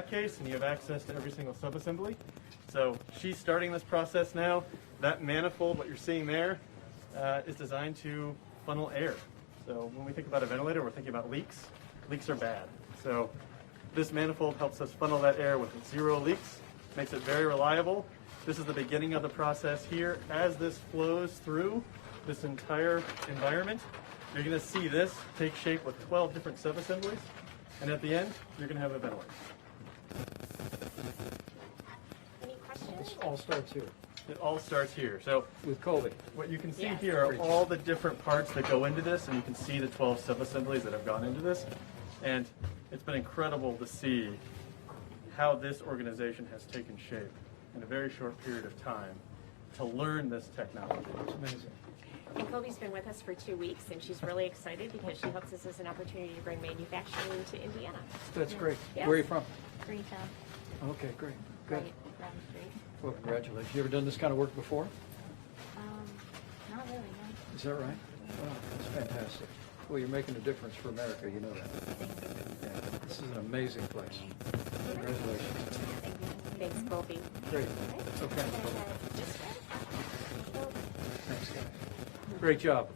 back case, and you have access to every single subassembly. So she's starting this process now. That manifold, what you're seeing there, is designed to funnel air. So when we think about a ventilator, we're thinking about leaks. Leaks are bad. So this manifold helps us funnel that air with 0 leaks, makes it very reliable. This is the beginning of the process here. As this flows through this entire environment, you're going to see this take shape with 12 different subassemblies, and at the end, you're going to have a ventilator. Any questions? This all starts here. It all starts here. So With COVID. what you can see Yes. here are all the different parts that go into this, and you can see the 12 subassemblies that have gone into this. And it's been incredible to see how this organization has taken shape in a very short period of time to learn this technology. It's amazing. And Kobe's been with us for 2 weeks, and she's really excited because she hopes this is an opportunity to bring manufacturing to Indiana. That's great. Yes. Where are you from? Freetown, Okay, great. Good. right down the street. Well, congratulations. You ever done this kind of work before? Not really, no. Is that right? Wow, that's fantastic. Well, you're making a difference for America, you know that. Yeah, this is an amazing place. Congratulations. Thanks, Kobe. Great. Okay. Just Thanks, guys. Great job.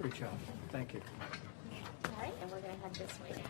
Great job. Thank you. all right, and we're going to head this way now.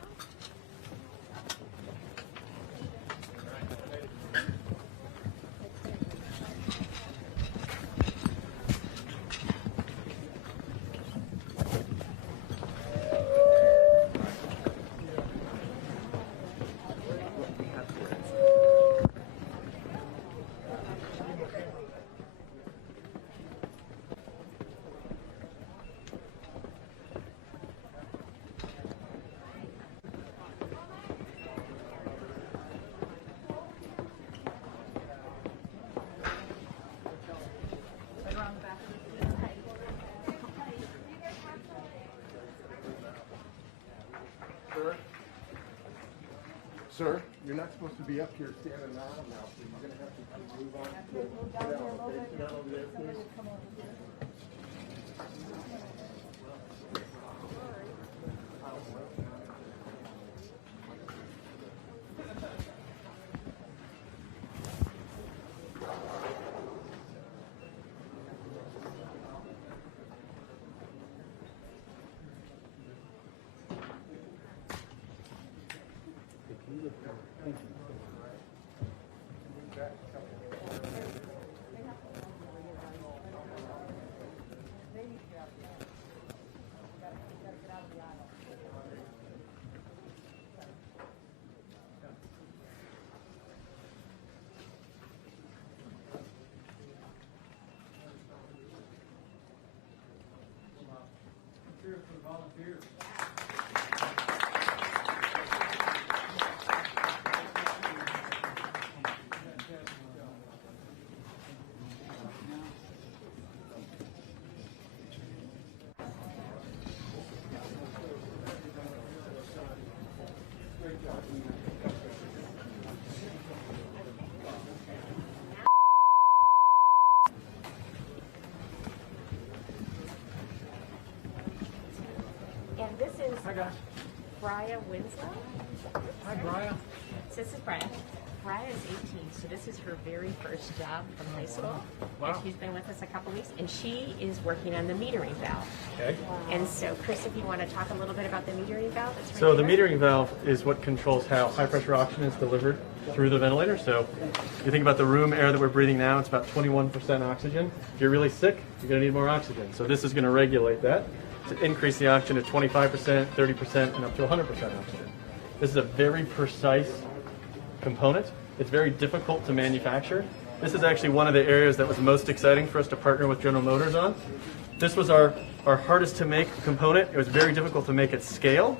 Sir, you're not supposed to be up here standing around now, so you're going to have to move on. Sit down over there, please. And this is Hi, guys. Brian Winslow. Hi, Brian. So this is Brian. Brian is 18, so this is her very first job from high school. Wow. And she's been with us a couple weeks, and she is working on the metering valve. Okay. And so, Chris, if you want to talk a little bit about the metering valve, it's right So the there. metering valve is what controls how high pressure oxygen is delivered through the ventilator. So you think about the room air that we're breathing now, it's about 21% oxygen. If you're really sick, you're going to need more oxygen. So this is going to regulate that to increase the oxygen to 25%, 30%, and up to 100% oxygen. This is a very precise component. It's very difficult to manufacture. This is actually one of the areas that was most exciting for us to partner with General Motors on. This was our hardest to make component. It was very difficult to make at scale,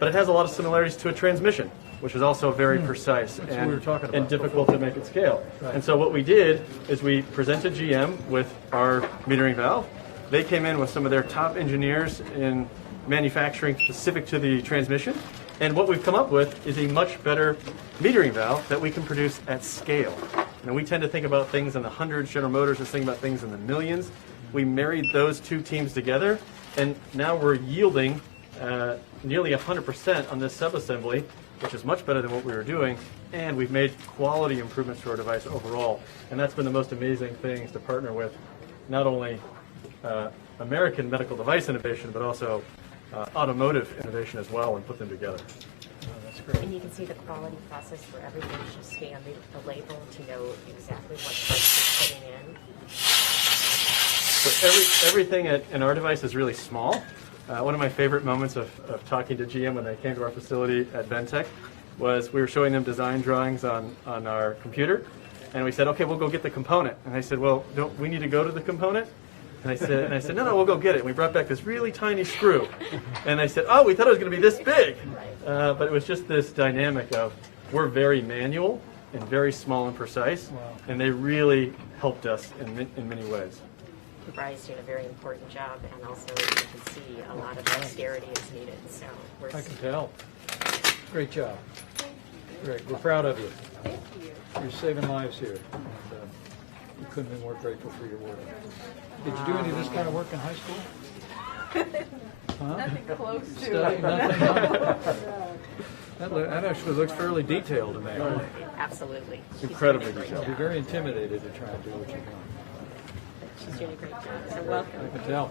but it has a lot of similarities to a transmission, which is also very precise what we were talking about. and difficult to make at scale. And so what we did is we presented GM with our metering valve. They came in with some of their top engineers in manufacturing specific to the transmission. And what we've come up with is a much better metering valve that we can produce at scale. Now, we tend to think about things in the hundreds. General Motors is thinking about things in the millions. We married those two teams together, and now we're yielding nearly 100% on this subassembly which is much better than what we were doing, and we've made quality improvements to our device overall. And that's been the most amazing things to partner with, not only American medical device innovation, but also automotive innovation as well, and put them together. That's great. And you can see the quality process for everything. Just scan the label to know exactly what parts you're putting in. So everything in our device is really small. One of my favorite moments of talking to GM when they came to our facility at Ventec was we were showing them design drawings on our computer, and we said, okay, we'll go get the component. And they said, well, don't we need to go to the component? And I said, no, we'll go get it. And we brought back this really tiny screw. And I said, oh, we thought it was going to be this big. But it was just this dynamic of we're very manual and very small and precise, and they really helped us in many ways. Brian's doing a very important job, and also you can see a lot of dexterity is needed. So we're I can tell. Great job. Great. We're proud of you. Thank you. You're saving lives here. And, we couldn't be more grateful for your work. Did you do any of this kind of work in high school? Huh? Nothing close to Study, it. nothing? That actually looks fairly detailed to me. absolutely. It's incredibly She's doing a detailed. I'd be very intimidated to try and do what you're doing. She's doing a great job. So welcome. I can tell.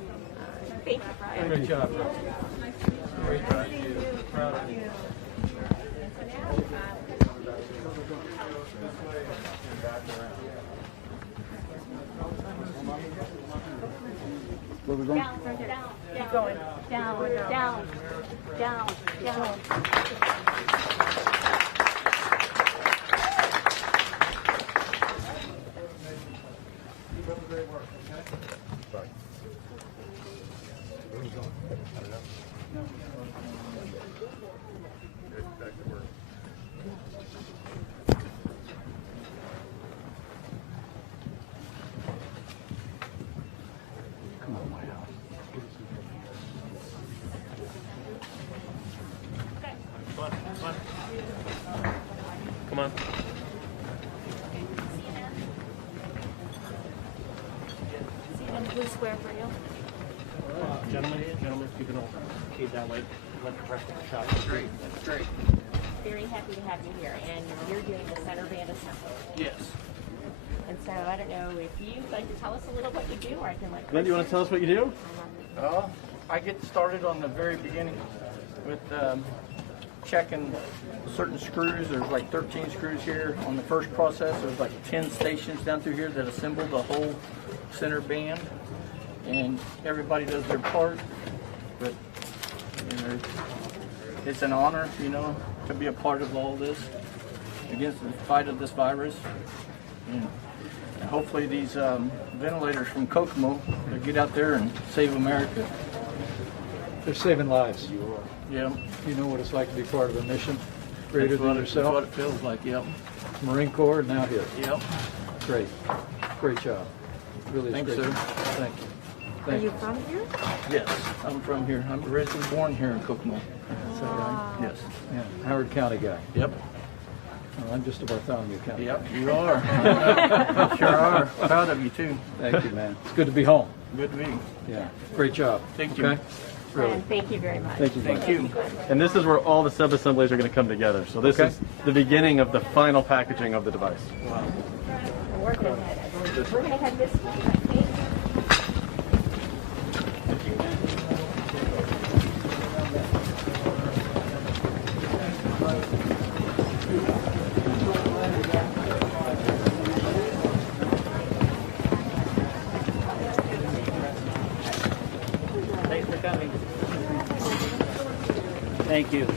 Thank you, Brian. Great job, bro. Great job. Proud of you. Where we going? Down, down, keep going. Down, down, down, down. Come on. See you in the blue square for you. Gentlemen, you can all keep that way. Let the rest of the shop. Great, that's great. Very happy to have you here, and you're doing the center band assembly. Yes. And so I don't know if you'd like to tell us a little what you do, or I can let Glenn, do you want to tell us what you do? I get started on the very beginning with checking certain screws. There's like 13 screws here on the first process. There's like 10 stations down through here that assemble the whole center band, and everybody does their part. But you know, it's an honor, you know, to be a part of all this against the fight of this virus. And hopefully these ventilators from Kokomo will get out there and save America. They're saving lives. Yeah, You know what it's like to be part of a mission greater that's than what, that's yourself. what it feels like. Yep, Marine Corps, now here. yep. Great. Great job. Really is Thanks, great. sir. Thank you. Are Thank you from here? Yes, I'm from here. I'm originally born here in Kokomo. Is that right? Yes. Yeah, Howard County guy. Yep. Well, I'm just a Bartholomew County. Yep. You are. Sure are. Proud of you too. Thank you, man. It's good to be home. Good to be. Yeah. Great job. Thank you. Okay? Really. And thank you very much. Thank you. Thank you. And this is where all the sub-assemblies are going to come together. So this Okay. is the beginning of the final packaging of the device. We're going to head this way. I think. Thanks for coming. Thank you.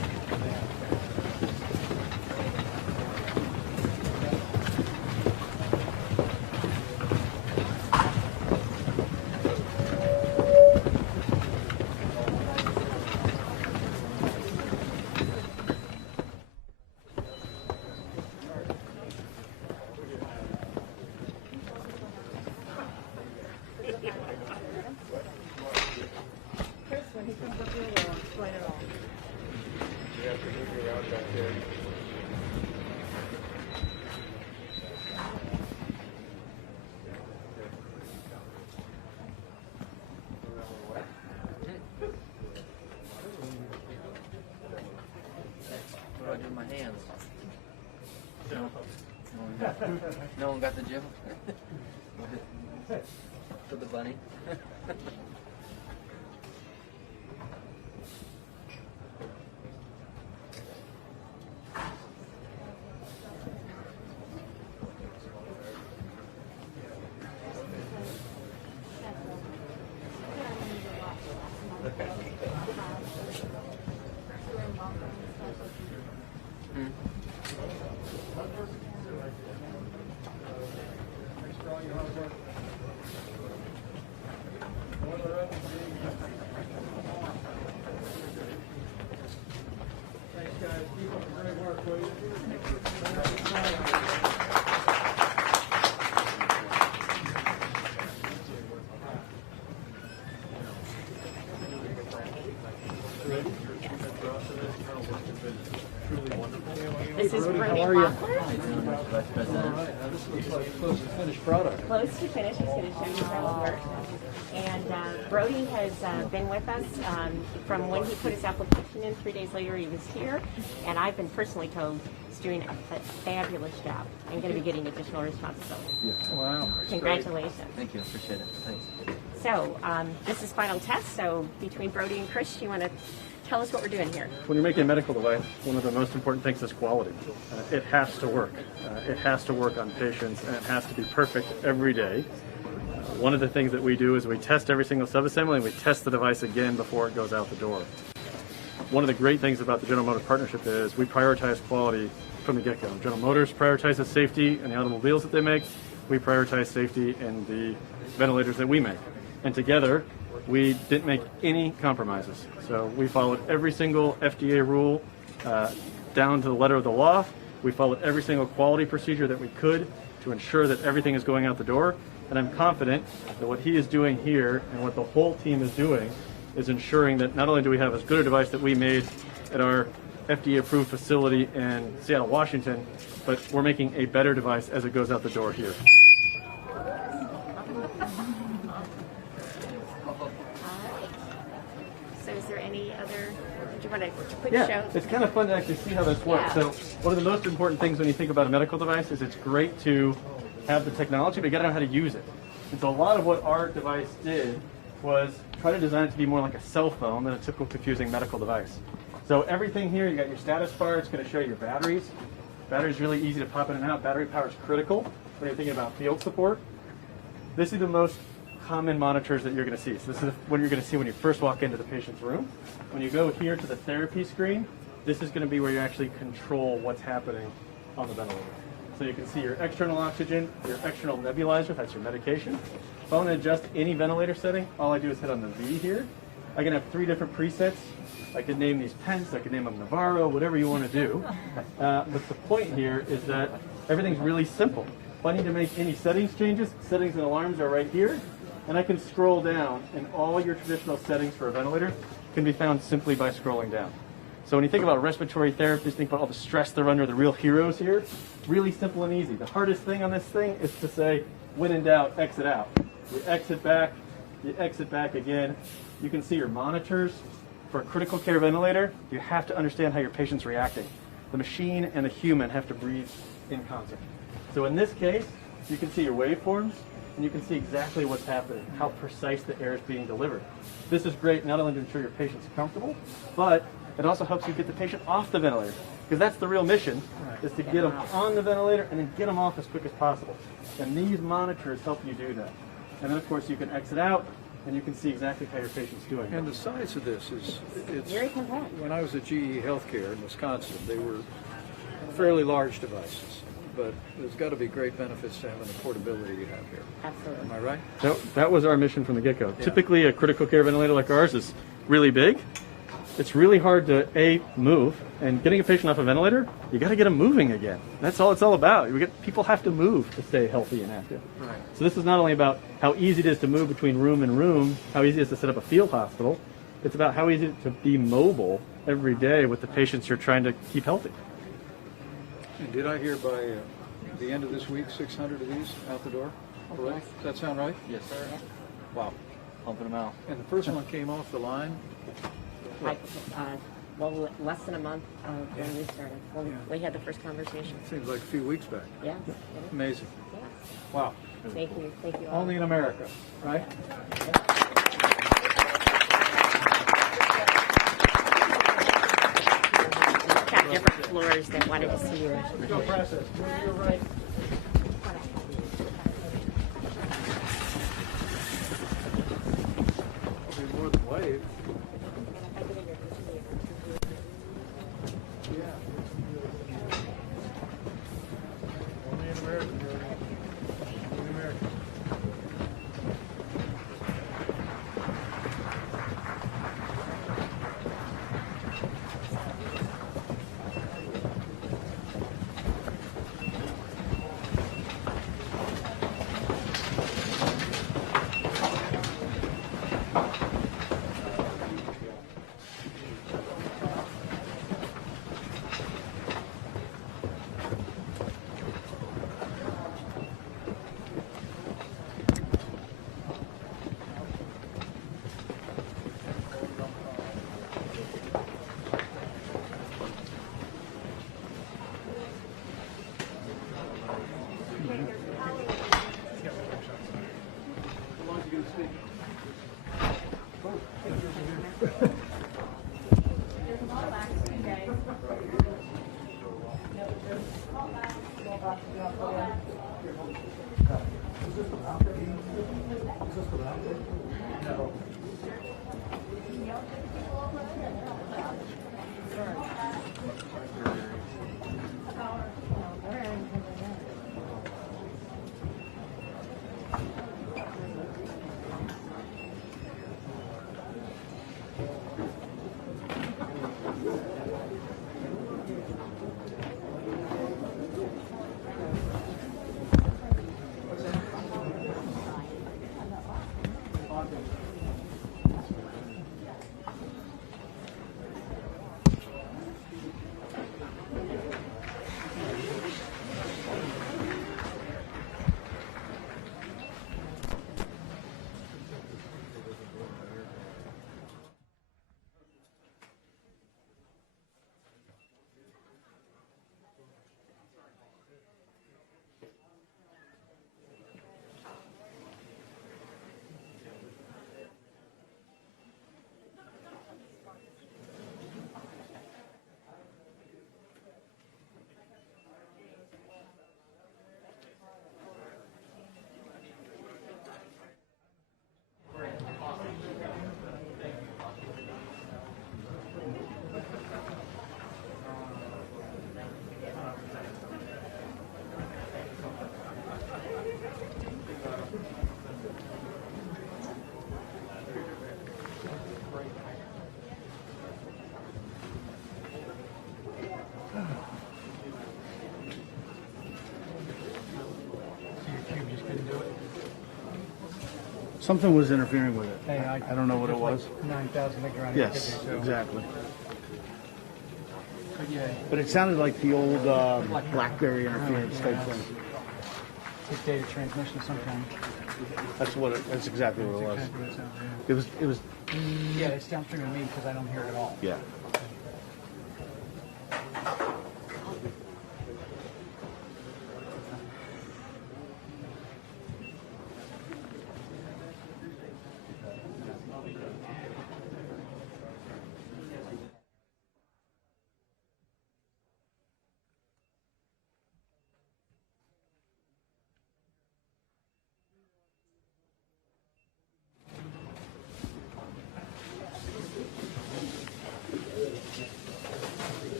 Chris, when he comes up here, we'll explain it all. No one got the gym? For the bunny? This is Ruby How are you? Vice President. This looks like a close to finished product. Close to finish. He's going to show you how it works. And Brody has been with us from when he put his application in. 3 days later, he was here. And I've been personally told he's doing a fabulous job and going to be getting additional responsibility. Wow. Congratulations. Thank you. Appreciate it. Thanks. So this is final test. So between Brody and Chris, you want to tell us what we're doing here? When you're making a medical device, one of the most important things is quality. It has to work. It has to work on patients, and it has to be perfect every day. One of the things that we do is we test every single subassembly, and we test the device again before it goes out the door. One of the great things about the General Motors partnership is we prioritize quality from the get-go. General Motors prioritizes safety in the automobiles that they make. We prioritize safety in the ventilators that we make. And together, we didn't make any compromises. So we followed every single FDA rule down to the letter of the law. We followed every single quality procedure that we could to ensure that everything is going out the door. And I'm confident that what he is doing here and what the whole team is doing is ensuring that not only do we have as good a device that we made at our FDA-approved facility in Seattle, Washington, but we're making a better device as it goes out the door here. So is there any other, do you want to quick show? Yeah, it's kind of fun to actually see how this works. Yeah. So one of the most important things when you think about a medical device is it's great to have the technology, but you got to know how to use it. And so a lot of what our device did was try to design it to be more like a cell phone than a typical confusing medical device. So everything here, you got your status bar, it's going to show your batteries. Batteries really easy to pop in and out. Battery power is critical when you're thinking about field support. This is the most common monitors that you're going to see. So this is what you're going to see when you first walk into the patient's room. When you go here to the therapy screen, this is going to be where you actually control what's happening on the ventilator. So you can see your external oxygen, your external nebulizer, that's your medication. If I want to adjust any ventilator setting, all I do is hit on the V here. I can have 3 different presets. I can name these Pence, I can name them Navarro, whatever you want to do. But the point here is that everything's really simple. If I need to make any settings changes, settings and alarms are right here. And I can scroll down, and all your traditional settings for a ventilator can be found simply by scrolling down. So when you think about respiratory therapists, think about all the stress they're under, the real heroes here. Really simple and easy. The hardest thing on this thing is to say, when in doubt, exit out. You exit back again. You can see your monitors. For a critical care ventilator, you have to understand how your patient's reacting. The machine and the human have to breathe in concert. So in this case, you can see your waveforms, and you can see exactly what's happening, how precise the air is being delivered. This is great not only to ensure your patient's comfortable, but it also helps you get the patient off the ventilator, because that's the real mission, is to get them on the ventilator and then get them off as quick as possible. And these monitors help you do that. And then, of course, you can exit out, and you can see exactly how your patient's doing. And the size of this is, Very compact. when I was at GE Healthcare in Wisconsin, they were fairly large devices. But there's got to be great benefits to having the portability you have here. Absolutely. Am I right? That was our mission from the get-go. Typically, a critical care ventilator like ours is really big. It's really hard to, A, move, and getting a patient off a ventilator, you got to get them moving again. That's all it's all about. People have to move to stay healthy and active. Right. So this is not only about how easy it is to move between room and room, how easy it is to set up a field hospital, it's about how easy it is to be mobile every day with the patients you're trying to keep healthy. And did I hear by the end of this week, 600 of these out the door? Already? Does that sound right? Yes, sir. Wow. Pumping them out. And the first one came off the line? well, less than a month when we started, when we had the first conversation. Seems like a few weeks back. Yeah. Amazing. Yeah. Wow. Thank you all. Only in America, right? We've got different floors that wanted to see you. Go process. You're right. There'll be more than wave. Only in America, Brody. Only in America. Something was interfering with it. Hey, I don't know what it was. 9,000 micron. Yes, exactly. Yeah. But it sounded like the old BlackBerry interference type thing. It's data transmission sometime. That's exactly what it was. Exactly what it sounds, yeah. It was, Yeah, it's downstream of me because I don't hear it at all. yeah.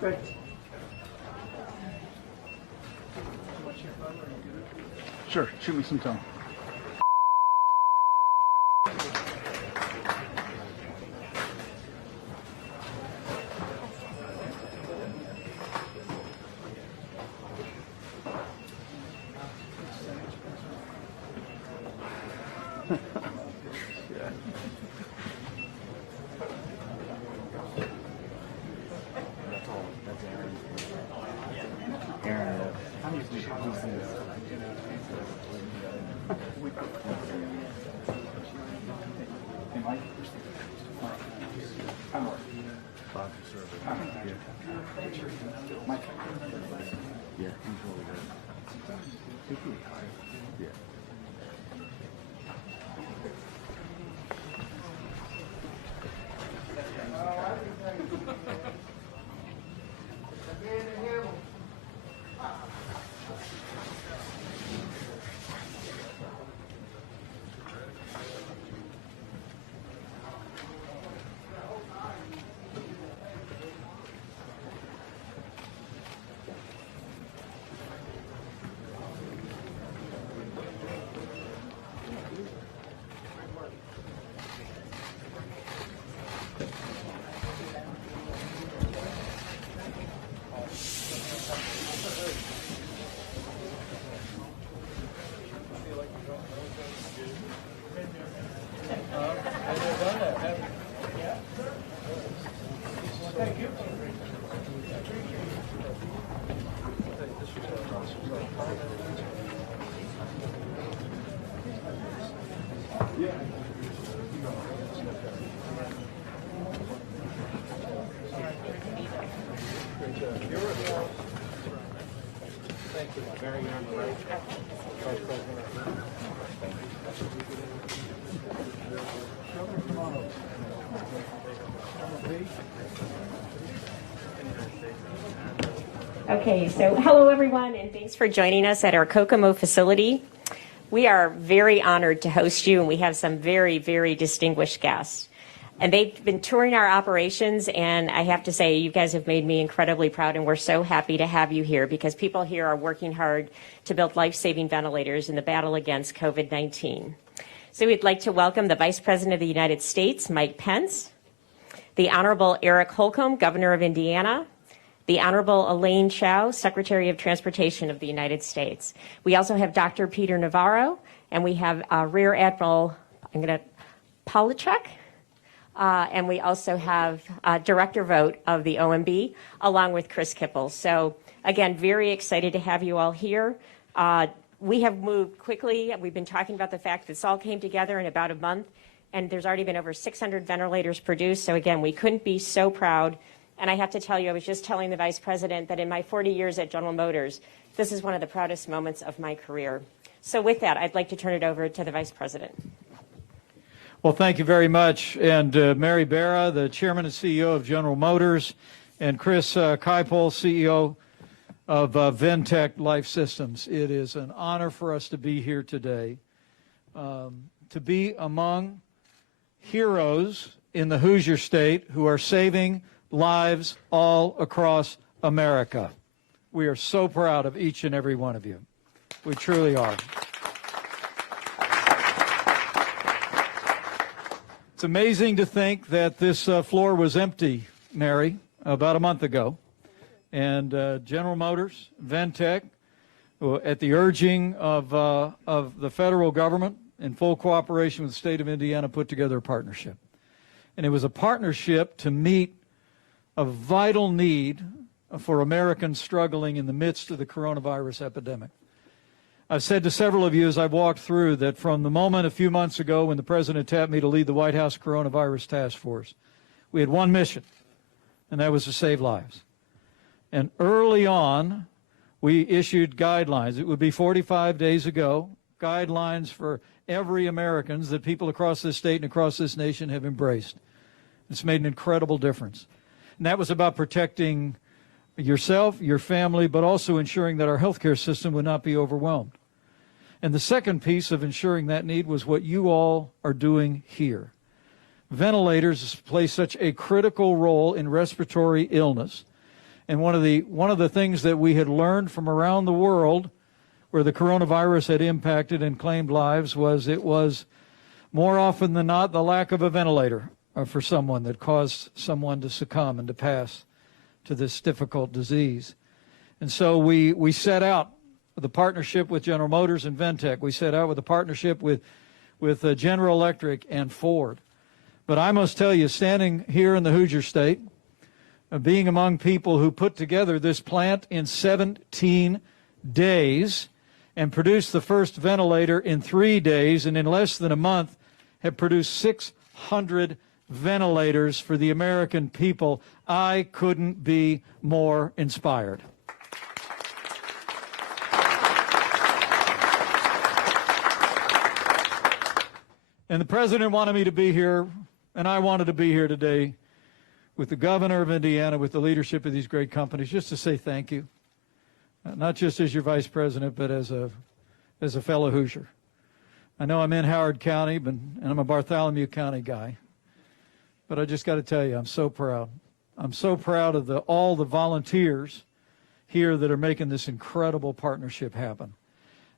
Good. Sure, shoot me some tone. Okay, so hello everyone, and thanks for joining us at our Kokomo facility. We are very honored to host you, and we have some very, very distinguished guests. And they've been touring our operations, and I have to say, you guys have made me incredibly proud, and we're so happy to have you here because people here are working hard to build life-saving ventilators in the battle against COVID-19. So we'd like to welcome the Vice President of the United States, Mike Pence, the Honorable Eric Holcomb, Governor of Indiana, the Honorable Elaine Chao, Secretary of Transportation of the United States. We also have Dr. Peter Navarro, and we have Rear Admiral, Polachek, and we also have Director Vogt of the OMB, along with Chris Kypel. So again, very excited to have you all here. We have moved quickly. We've been talking about the fact that this all came together in about a month, and there's already been over 600 ventilators produced. So again, we couldn't be so proud. And I have to tell you, I was just telling the Vice President that in my 40 years at General Motors, this is one of the proudest moments of my career. So with that, I'd like to turn it over to the Vice President. Well, thank you very much. And Mary Barra, the Chairman and CEO of General Motors, and Chris Kypel, CEO of Ventec Life Systems. It is an honor for us to be here today, to be among heroes in the Hoosier State who are saving lives all across America. We are so proud of each and every one of you. We truly are. It's amazing to think that this floor was empty, Mary, about a month ago. And General Motors, Ventec, at the urging of the federal government, in full cooperation with the state of Indiana, put together a partnership. And it was a partnership to meet a vital need for Americans struggling in the midst of the coronavirus epidemic. I've said to several of you as I've walked through that from the moment a few months ago when the President tapped me to lead the White House Coronavirus Task Force, we had one mission, and that was to save lives. And early on, we issued guidelines. It would be 45 days ago, guidelines for every American that people across this state and across this nation have embraced. It's made an incredible difference. And that was about protecting yourself, your family, but also ensuring that our healthcare system would not be overwhelmed. And the second piece of ensuring that need was what you all are doing here. Ventilators play such a critical role in respiratory illness. And one of the things that we had learned from around the world where the coronavirus had impacted and claimed lives was it was more often than not the lack of a ventilator for someone that caused someone to succumb and to pass to this difficult disease. And so we set out with a partnership with General Motors and Ventec. We set out with a partnership with General Electric and Ford. But I must tell you, standing here in the Hoosier State, being among people who put together this plant in 17 days and produced the first ventilator in 3 days, and in less than a month have produced 600 ventilators for the American people, I couldn't be more inspired. And the president wanted me to be here, and I wanted to be here today with the governor of Indiana, with the leadership of these great companies, just to say thank you. Not just as your vice president, but as a fellow Hoosier. I know I'm in Howard County, and I'm a Bartholomew County guy. But I just got to tell you, I'm so proud. I'm so proud of all the volunteers here that are making this incredible partnership happen.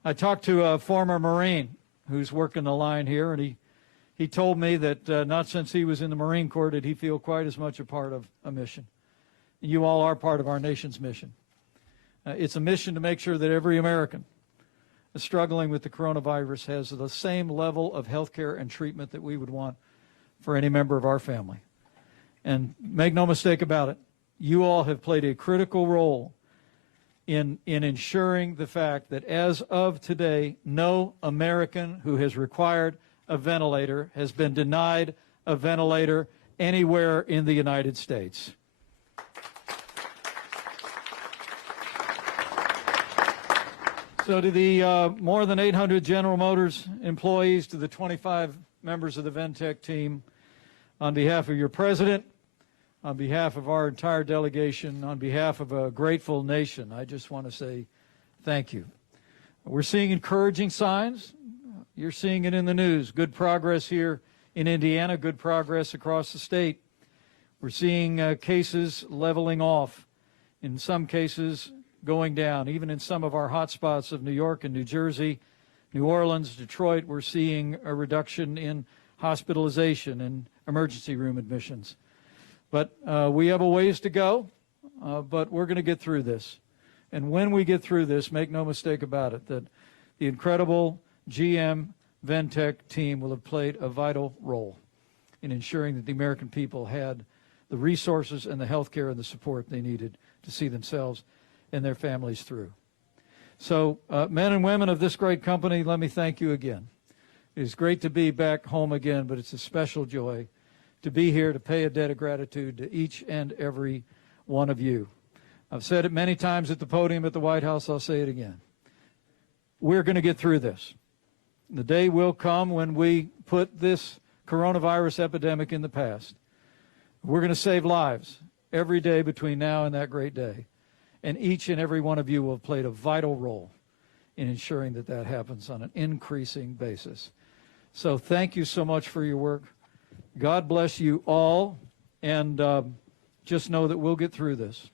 I talked to a former Marine who's working the line here, and he told me that not since he was in the Marine Corps did he feel quite as much a part of a mission. You all are part of our nation's mission. It's a mission to make sure that every American struggling with the coronavirus has the same level of health care and treatment that we would want for any member of our family. And make no mistake about it, you all have played a critical role in ensuring the fact that as of today, no American who has required a ventilator has been denied a ventilator anywhere in the United States. So to the more than 800 General Motors employees, to the 25 members of the Ventec team, on behalf of your president, on behalf of our entire delegation, on behalf of a grateful nation, I just want to say thank you. We're seeing encouraging signs. You're seeing it in the news. Good progress here in Indiana, good progress across the state. We're seeing cases leveling off, in some cases going down. Even in some of our hot spots of New York and New Jersey, New Orleans, Detroit, we're seeing a reduction in hospitalization and emergency room admissions. But we have a ways to go, but we're going to get through this. And when we get through this, make no mistake about it, that the incredible GM Ventec team will have played a vital role in ensuring that the American people had the resources and the health care and the support they needed to see themselves and their families through. So, men and women of this great company, let me thank you again. It is great to be back home again, but it's a special joy to be here to pay a debt of gratitude to each and every one of you. I've said it many times at the podium at the White House. I'll say it again. We're going to get through this. The day will come when we put this coronavirus epidemic in the past. We're going to save lives every day between now and that great day. And each and every one of you will have played a vital role in ensuring that that happens on an increasing basis. So thank you so much for your work. God bless you all. And just know that we'll get through this.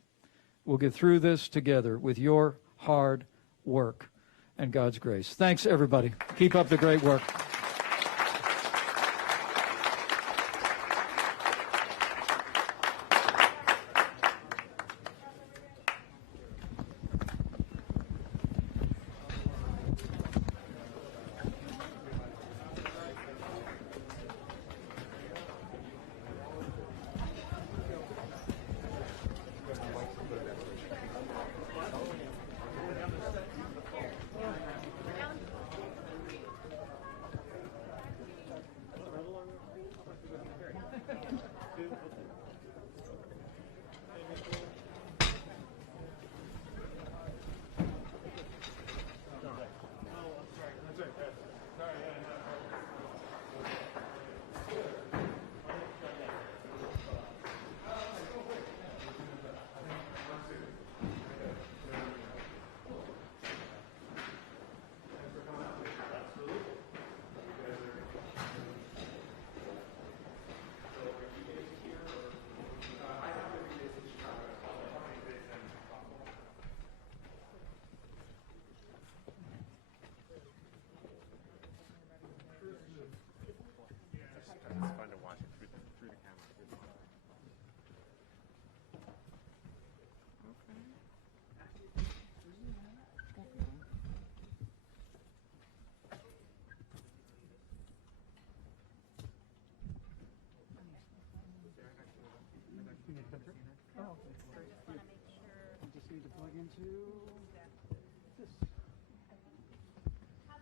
We'll get through this together with your hard work and God's grace. Thanks, everybody. Keep up the great work. Plug into this.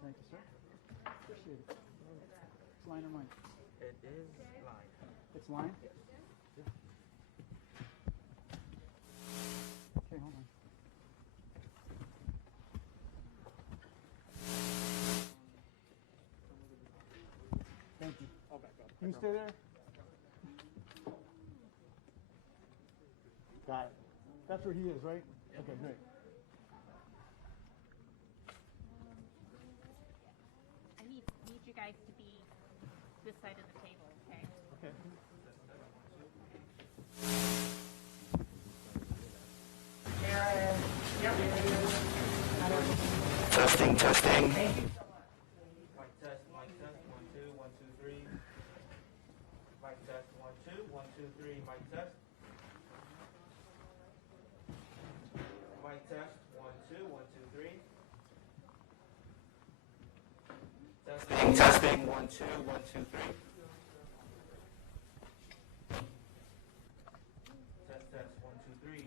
Thank you, sir. Appreciate it. It's line or mine? It is line. It's line? Yes. Okay, hold on. Thank you. I'll back up. Can you stay there? Got it. That's where he is, right? Okay, great. I need you guys to be this side of the table, okay? Okay. Testing, testing. Mic test, 1, 2, 1, 2, 3. Mic test, 1, 2, 1, 2, 3. Mic test. Mic test, 1, 2, 1, 2, 3. Testing, testing, 1, 2, 1, 2, 3. Test, test, 1, 2, 3.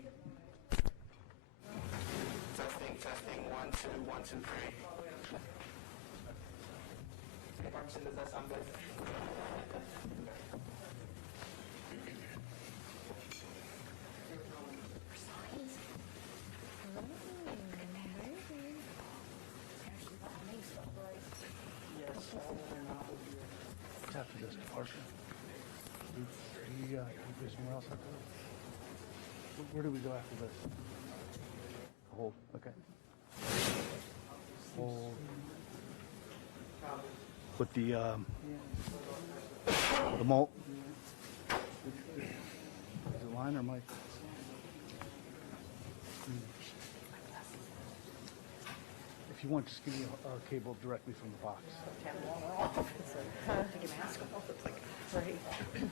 Testing, testing, 1, 2, 1, 2, 3. Does that sound good? After this departure, he goes somewhere else after this. Where do we go after this? Hold. Okay. Hold. With the malt. Is it line or mic? If you want, just give me a cable directly from the box. Boom.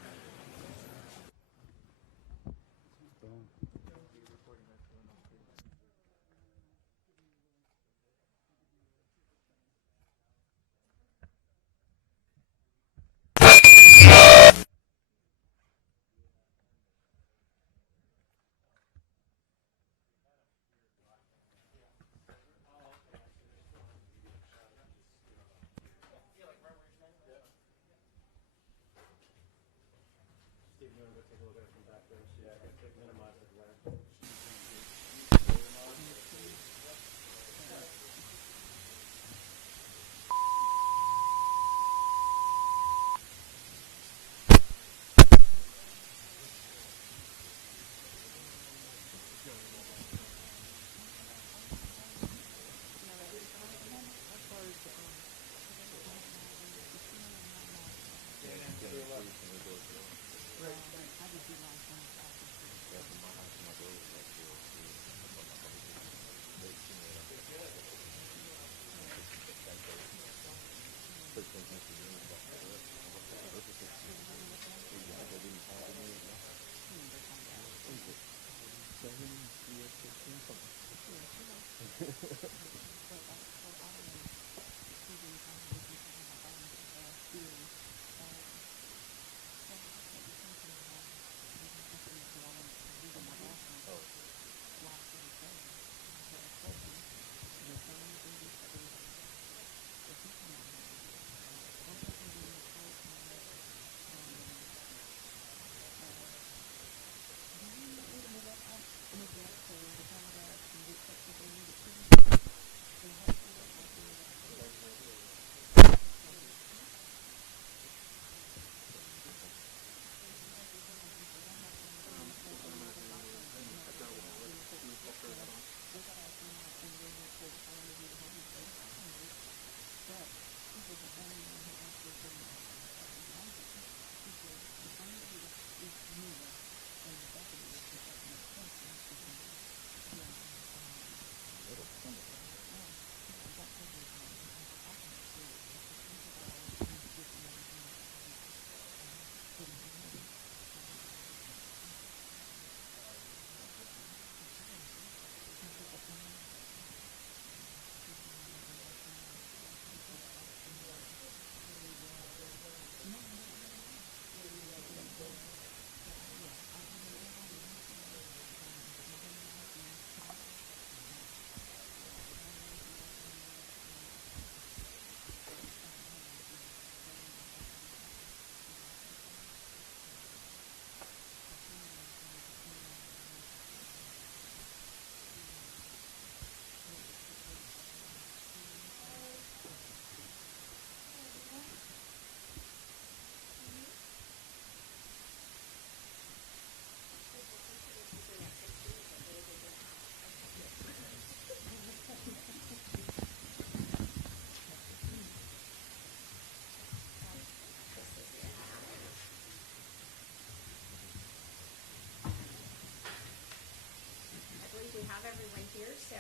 here, so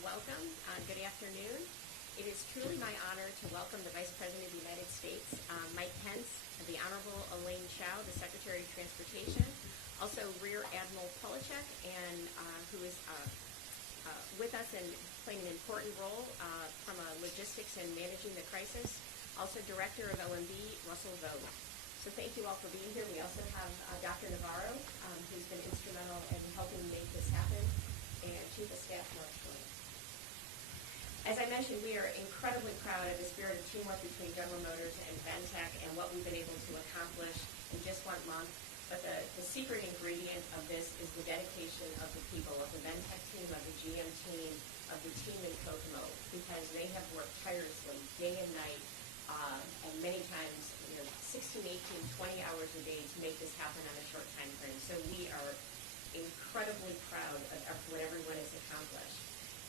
welcome. Good afternoon. It is truly my honor to welcome the Vice President of the United States, Mike Pence, and the Honorable Elaine Chao, the Secretary of Transportation, also Rear Admiral Polachek, and who is with us and playing an important role from logistics and managing the crisis. Also Director of LMB, Russell Vogt. So thank you all for being here. We also have Dr. Navarro, who's been instrumental in helping make this happen, and Chief of Staff Mark Schwinn. As I mentioned, we are incredibly proud of the spirit of teamwork between General Motors and Ventec and what we've been able to accomplish in just 1 month. But the secret ingredient of this is the dedication of the people, of the Ventec team, of the GM team, of the team in Kokomo, because they have worked tirelessly day and night, and many times 16, 18, 20 hours a day to make this happen on a short time frame. So we are incredibly proud of what everyone has accomplished.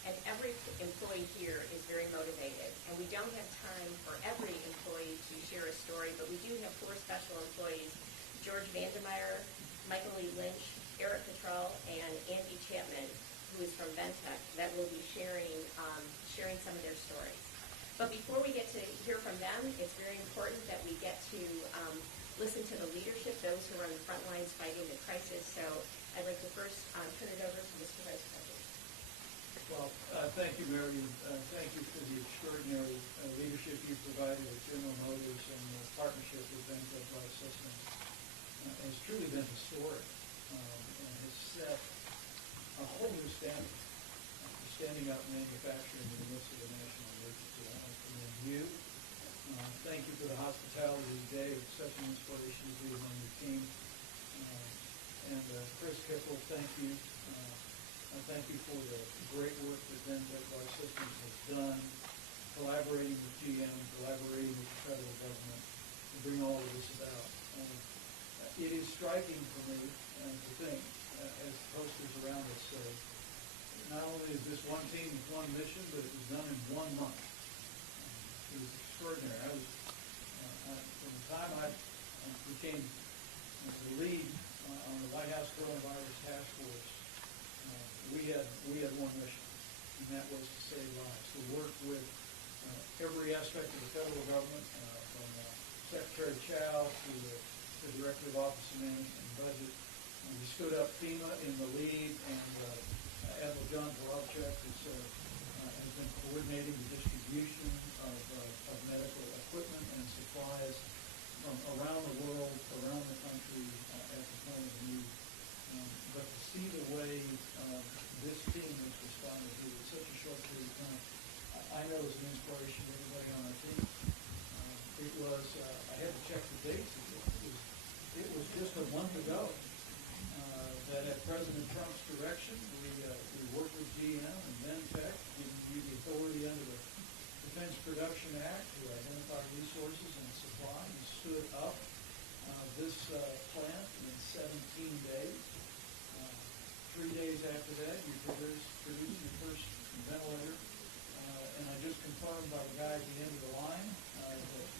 And every employee here is very motivated. And we don't have time for every employee to share a story, but we do have 4 special employees, George Vandermeyer, Michael E. Lynch, Eric Cottrell, and Andy Chapman, who is from Ventec, that will be sharing some of their stories. But before we get to hear from them, it's very important that we get to listen to the leadership, those who are on the front lines fighting the crisis. So I'd like to first turn it over to Mr. Vice President. Well, thank you, Mary. Thank you for the extraordinary leadership you provided with General Motors and the partnership with Ventec Life Systems. It's truly been historic and has set a whole new standard for standing up manufacturing in the midst of a national emergency. I want to commend you. Thank you for the hospitality today. It's such an inspiration to be among your team. And Chris Kypel, thank you. Thank you for the great work that Ventec Life Systems has done, collaborating with GM, collaborating with the federal government to bring all of this about. It is striking for me to think, as posters around us say, not only is this one team with one mission, but it was done in 1 month. It was extraordinary. From the time I became the lead on the White House Coronavirus Task Force, we had one mission, and that was to save lives, to work with every aspect of the federal government, from Secretary Chao to the Director of Office of Management and Budget. And we stood up FEMA in the lead, and Admiral John Polachek has been coordinating the distribution of medical equipment and supplies from around the world, around the country, at the point of need. But to see the way this team has responded to it in such a short period of time, I know is an inspiration to everybody on our team. It was, I had to check the dates. It was just a month ago that at President Trump's direction, we worked with GM and Ventec, giving you the authority under the Defense Production Act to identify resources and supply. We stood up this plant in 17 days. 3 days after that, you produced your first ventilator, and I just confirmed by the guy at the end of the line that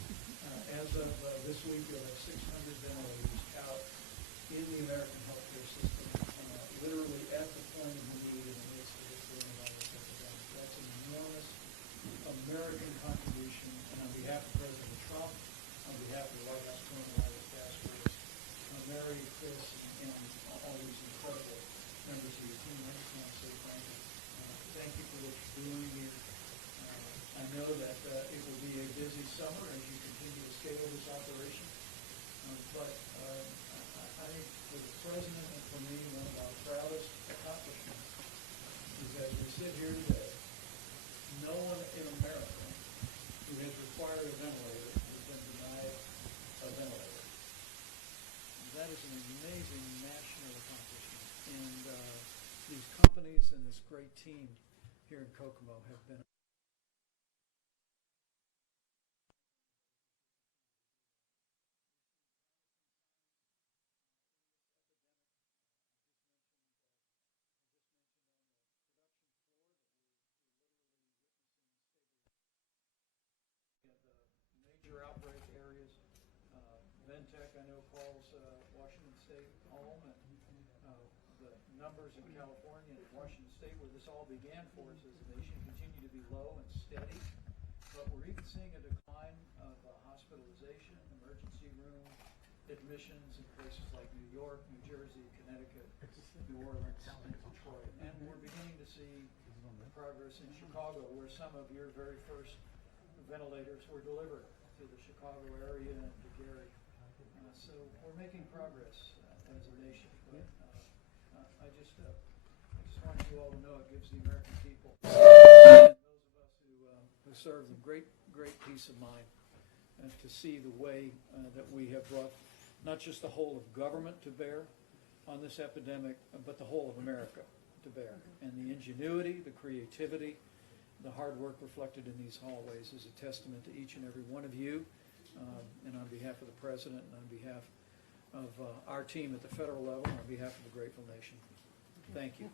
as of this week, you'll have 600 ventilators out in the American healthcare system, literally at the point of need in the midst of the coronavirus epidemic. That's an enormous American contribution, and on behalf of President Trump, on behalf of the White House Coronavirus Task Force, Mary, Chris, and all these incredible members of your team, I just want to say thank you for what you're doing here. I know that it will be a busy summer as you continue to scale this operation, but I think for the President and for me, one of our proudest accomplishments is as we sit here today, no one in America who has required a ventilator has been denied a ventilator. And that is an amazing national accomplishment. And these companies and this great team here in Kokomo have been major outbreak areas. Ventec, I know, calls Washington State home, and numbers in California and Washington State, where this all began for us as a nation, continue to be low and steady. But we're even seeing a decline of hospitalization, emergency room admissions in places like New York, New Jersey, Connecticut, New Orleans, and Detroit. And we're beginning to see progress in Chicago, where some of your very first ventilators were delivered to the Chicago area and to Gary. So we're making progress as a nation. But I just want you all to know it gives the American people and those of us who serve them great peace of mind to see the way that we have brought not just the whole of government to bear on this epidemic, but the whole of America to bear. And the ingenuity, the creativity, the hard work reflected in these hallways is a testament to each and every one of you. And on behalf of the President and on behalf of our team at the federal level, and on behalf of the grateful nation, thank you.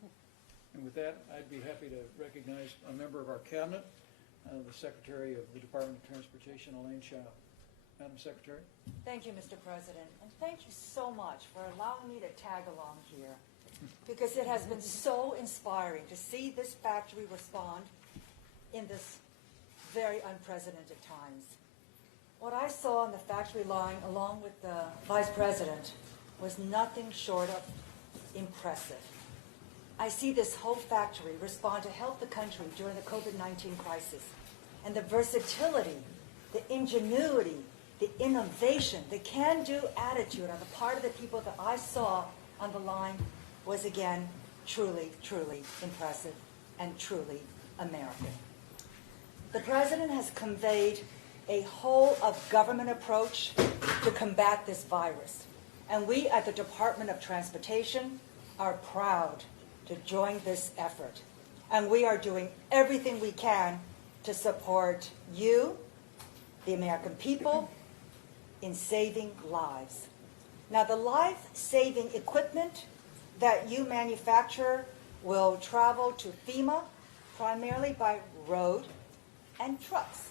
And with that, I'd be happy to recognize a member of our cabinet, the Secretary of the Department of Transportation, Elaine, Chao. Madam Secretary. Thank you, Mr. President, and thank you so much for allowing me to tag along here, because it has been so inspiring to see this factory respond in this very unprecedented times. What I saw on the factory line, along with the Vice President, was nothing short of impressive. I see this whole factory respond to help the country during the COVID-19 crisis, and the versatility, the ingenuity, the innovation, the can-do attitude on the part of the people that I saw on the line was, again, truly, truly impressive and truly American. The President has conveyed a whole-of-government approach to combat this virus, and we at the Department of Transportation are proud to join this effort, and we are doing everything we can to support you, the American people, in saving lives. Now, the life-saving equipment that you manufacture will travel to FEMA primarily by road and trucks.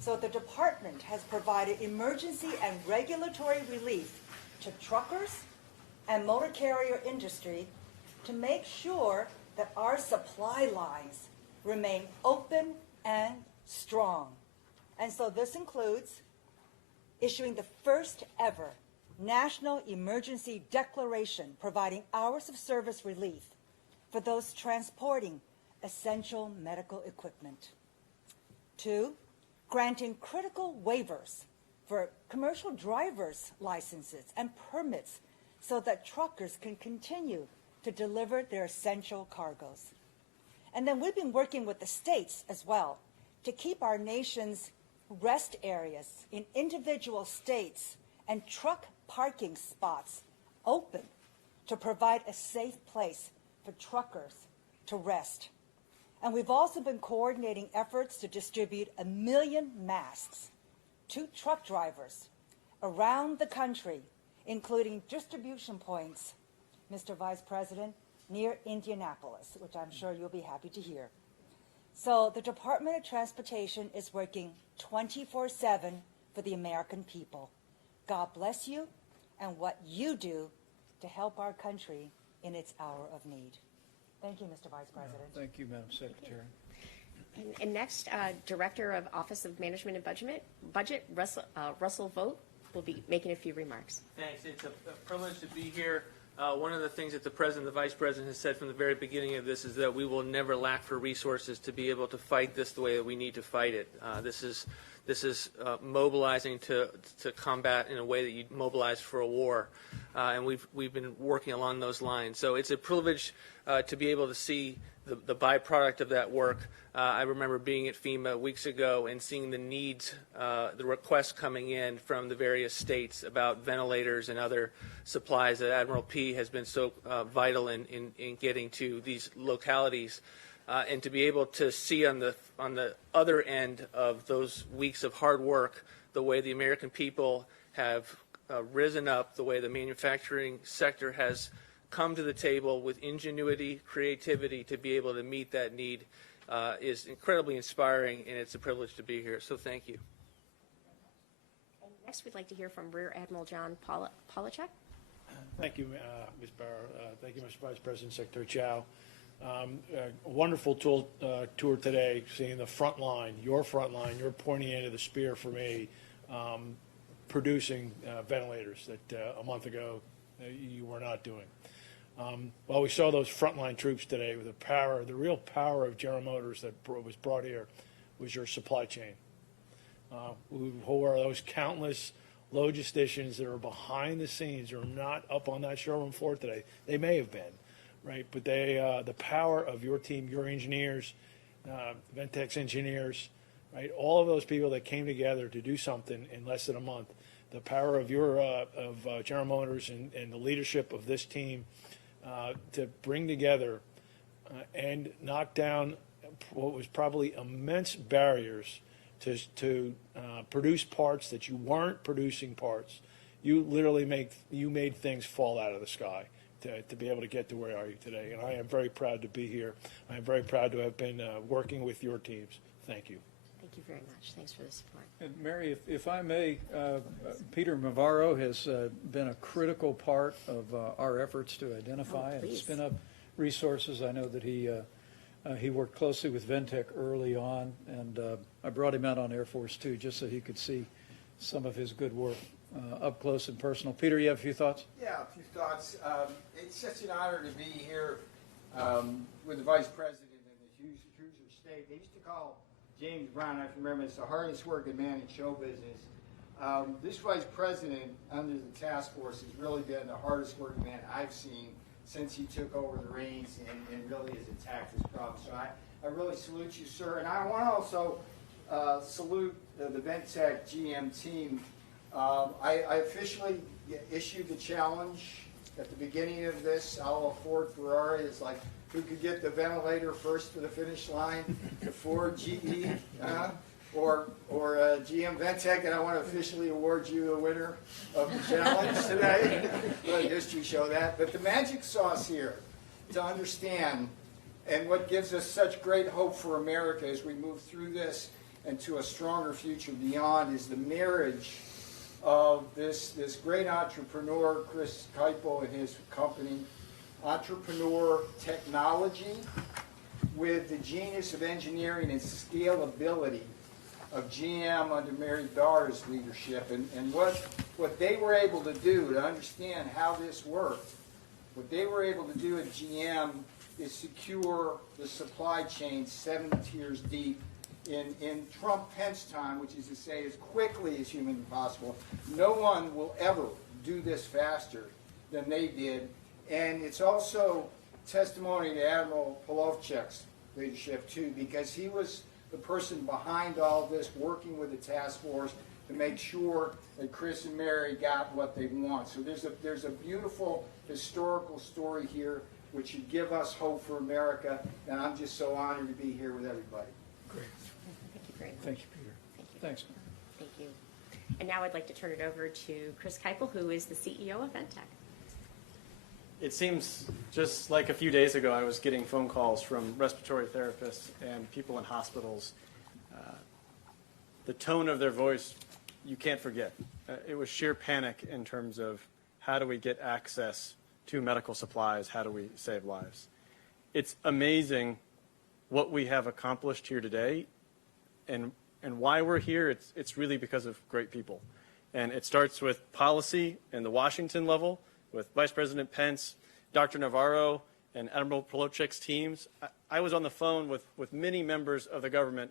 So the department has provided emergency and regulatory relief to truckers and motor carrier industry to make sure that our supply lines remain open and strong. And so this includes issuing the first ever National Emergency Declaration providing hours of service relief for those transporting essential medical equipment. 2, granting critical waivers for commercial driver's licenses and permits so that truckers can continue to deliver their essential cargoes. And then we've been working with the states as well to keep our nation's rest areas in individual states and truck parking spots open to provide a safe place for truckers to rest. And we've also been coordinating efforts to distribute 1 million masks to truck drivers around the country, including distribution points, Mr. Vice President, near Indianapolis, which I'm sure you'll be happy to hear. So the Department of Transportation is working 24/7 for the American people. God bless you and what you do to help our country in its hour of need. Thank you, Mr. Vice President. Thank you, Madam Secretary. And next, Director of Office of Management and Budget, Russell Vogt, will be making a few remarks. Thanks. It's a privilege to be here. One of the things that the President and the Vice President has said from the very beginning of this is that we will never lack for resources to be able to fight this the way that we need to fight it. This is mobilizing to combat in a way that you mobilize for a war, and we've been working along those lines. So it's a privilege to be able to see the byproduct of that work. I remember being at FEMA weeks ago and seeing the needs, the requests coming in from the various states about ventilators and other supplies that Admiral P has been so vital in getting to these localities. And to be able to see on the other end of those weeks of hard work the way the American people have risen up, the way the manufacturing sector has come to the table with ingenuity, creativity to be able to meet that need is incredibly inspiring, and it's a privilege to be here. So thank you. And next, we'd like to hear from Rear Admiral John Polachek. Thank you, Ms. Barrow. Thank you, Mr. Vice President, Secretary Chao. A wonderful tour today, seeing the front line, your pointy end of the spear for me, producing ventilators that a month ago you were not doing. Well, we saw those frontline troops today with the real power of General Motors that was brought here was your supply chain. Who are those countless logisticians that are behind the scenes, are not up on that showroom floor today? They may have been, right? But the power of your team, your engineers, Ventec's engineers, right? All of those people that came together to do something in less than a month. The power of General Motors and the leadership of this team to bring together and knock down what was probably immense barriers to produce parts that you weren't producing parts. You literally made things fall out of the sky to be able to get to where are you today. And I am very proud to be here. I am very proud to have been working with your teams. Thank you. Thank you very much. Thanks for the support. And Mary, if I may, Peter Navarro has been a critical part of our efforts to identify and spin up resources. I know that he worked closely with Ventec early on, and I brought him out on Air Force 2 just so he could see some of his good work up close and personal. Peter, you have a few thoughts? Yeah, a few thoughts. It's such an honor to be here with the Vice President in the Hoosier State. They used to call James Brown, I remember, it's the hardest working man in show business. This Vice President under the task force has really been the hardest working man I've seen since he took over the reins and really has attacked this problem. So I really salute you, sir. And I want to also salute the Ventec GM team. I officially issued the challenge at the beginning of this. I'll Ford Ferrari is like, who could get the ventilator first to the finish line? The Ford, GE, or GM Ventec, and I want to officially award you the winner of the challenge today. Well, history show that. But the magic sauce here to understand, and what gives us such great hope for America as we move through this and to a stronger future beyond, is the marriage of this great entrepreneur, Chris Kypel, and his company, entrepreneur technology, with the genius of engineering and scalability of GM under Mary Barr's leadership. And what they were able to do to understand how this worked, what they were able to do at GM is secure the supply chain 7 tiers deep in Trump-Pence time, which is to say as quickly as humanly possible. No one will ever do this faster than they did. And it's also testimony to Admiral Polovchek's leadership, too, because he was the person behind all this, working with the task force to make sure that Chris and Mary got what they want. So there's a beautiful historical story here which should give us hope for America, and I'm just so honored to be here with everybody. Great. Thank you very much. Thank you, Peter. Thank you. Thanks. Thank you. And now I'd like to turn it over to Chris Kypel, who is the CEO of Ventec. It seems just like a few days ago I was getting phone calls from respiratory therapists and people in hospitals. The tone of their voice, you can't forget. It was sheer panic in terms of how do we get access to medical supplies, how do we save lives. It's amazing what we have accomplished here today, and why we're here. It's really because of great people. And it starts with policy in the Washington level, with Vice President Pence, Dr. Navarro, and Admiral Polovchek's teams. I was on the phone with many members of the government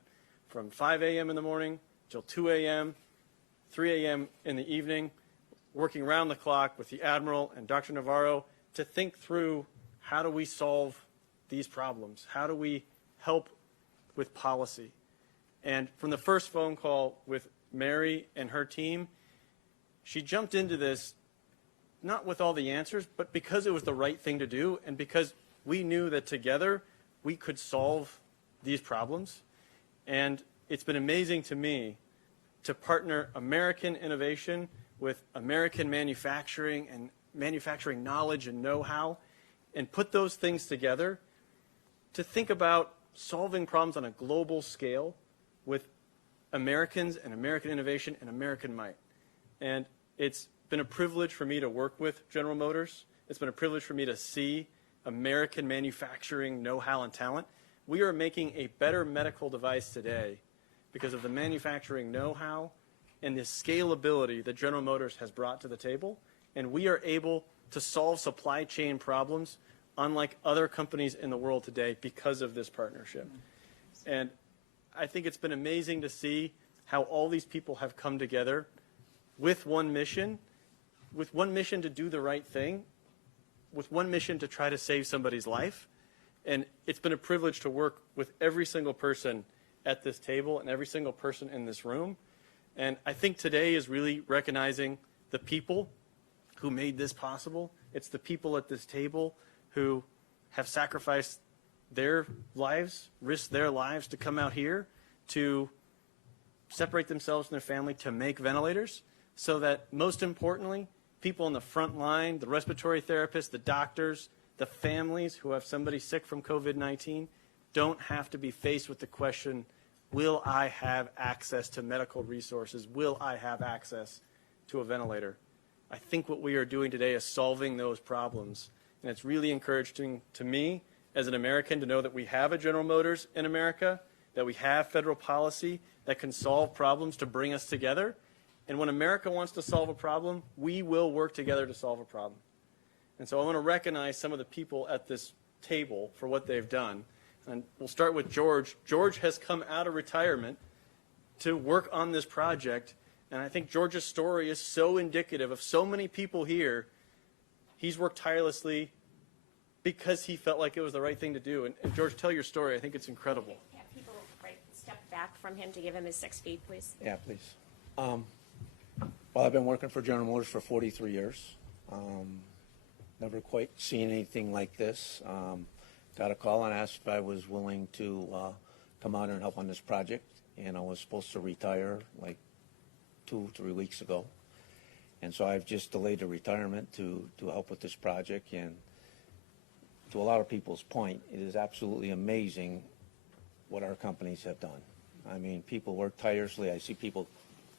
from 5 a.m. in the morning till 2 a.m., 3 a.m. in the evening, working around the clock with the Admiral and Dr. Navarro to think through how do we solve these problems? How do we help with policy? And from the first phone call with Mary and her team, she jumped into this not with all the answers, but because it was the right thing to do, and because we knew that together we could solve these problems. And it's been amazing to me to partner American innovation with American manufacturing and manufacturing knowledge and know-how, and put those things together to think about solving problems on a global scale with Americans and American innovation and American might. And it's been a privilege for me to work with General Motors. It's been a privilege for me to see American manufacturing know-how and talent. We are making a better medical device today because of the manufacturing know-how and the scalability that General Motors has brought to the table. And we are able to solve supply chain problems unlike other companies in the world today because of this partnership. And I think it's been amazing to see how all these people have come together with one mission to do the right thing, with one mission to try to save somebody's life. And it's been a privilege to work with every single person at this table and every single person in this room. And I think today is really recognizing the people who made this possible. It's the people at this table who have sacrificed their lives, risked their lives to come out here to separate themselves from their family to make ventilators, so that, most importantly, people on the front line, the respiratory therapists, the doctors, the families who have somebody sick from COVID-19 don't have to be faced with the question, will I have access to medical resources? Will I have access to a ventilator? I think what we are doing today is solving those problems. And it's really encouraging to me as an American to know that we have a General Motors in America, that we have federal policy that can solve problems to bring us together. And when America wants to solve a problem, we will work together to solve a problem. And so I want to recognize some of the people at this table for what they've done. And we'll start with George. George has come out of retirement to work on this project. And I think George's story is so indicative of so many people here. He's worked tirelessly because he felt like it was the right thing to do. And George, tell your story. I think it's incredible. Yeah, people step back from him to give him his 6 feet, please. Yeah, please. Well, I've been working for General Motors for 43 years. Never quite seen anything like this. Got a call and asked if I was willing to come out and help on this project. And I was supposed to retire like 2-3 weeks ago. And so I've just delayed the retirement to help with this project. And to a lot of people's point, it is absolutely amazing what our companies have done. I mean, people work tirelessly. I see people,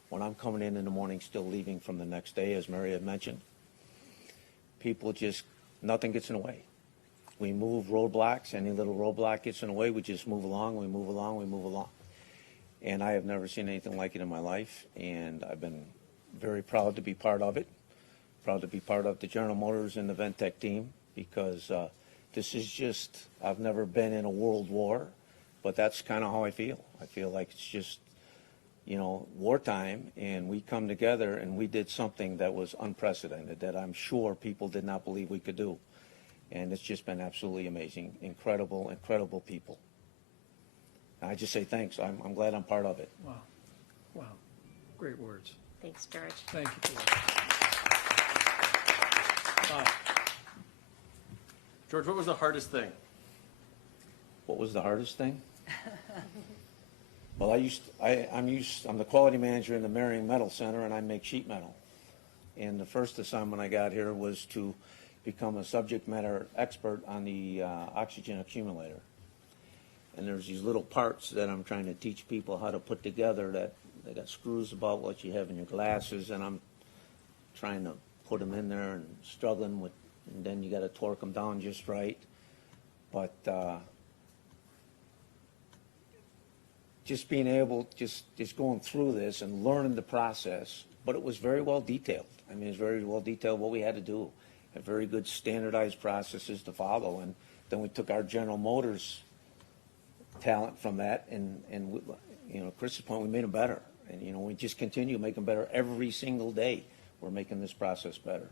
when I'm coming in the morning, still leaving from the next day, as Mary had mentioned. People just, nothing gets in the way. We move roadblocks. Any little roadblock gets in the way, we just move along, we move along, we move along. And I have never seen anything like it in my life, and I've been very proud to be part of it. Proud to be part of the General Motors and the Ventec team, because this is just, I've never been in a world war, but that's kind of how I feel. I feel like it's just, you know, wartime, and we come together and we did something that was unprecedented, that I'm sure people did not believe we could do. And it's just been absolutely amazing. Incredible, incredible people. I just say thanks. I'm glad I'm part of it. Wow. Wow. Great words. Thanks, George. Thank you for that. George, what was the hardest thing? What was the hardest thing? Well, I'm the quality manager in the Marion Metal Center, and I make sheet metal. And the first assignment I got here was to become a subject matter expert on the oxygen accumulator. And there's these little parts that I'm trying to teach people how to put together, that they got screws about what you have in your glasses, and I'm trying to put them in there and struggling with, and then you got to torque them down just right. But just being able, just going through this and learning the process, but it was very well detailed. I mean, it's very well detailed what we had to do, had very good standardized processes to follow, and then we took our General Motors talent from that, and you know, Chris's point, we made them better, and you know, we just continue to make them better every single day. We're making this process better,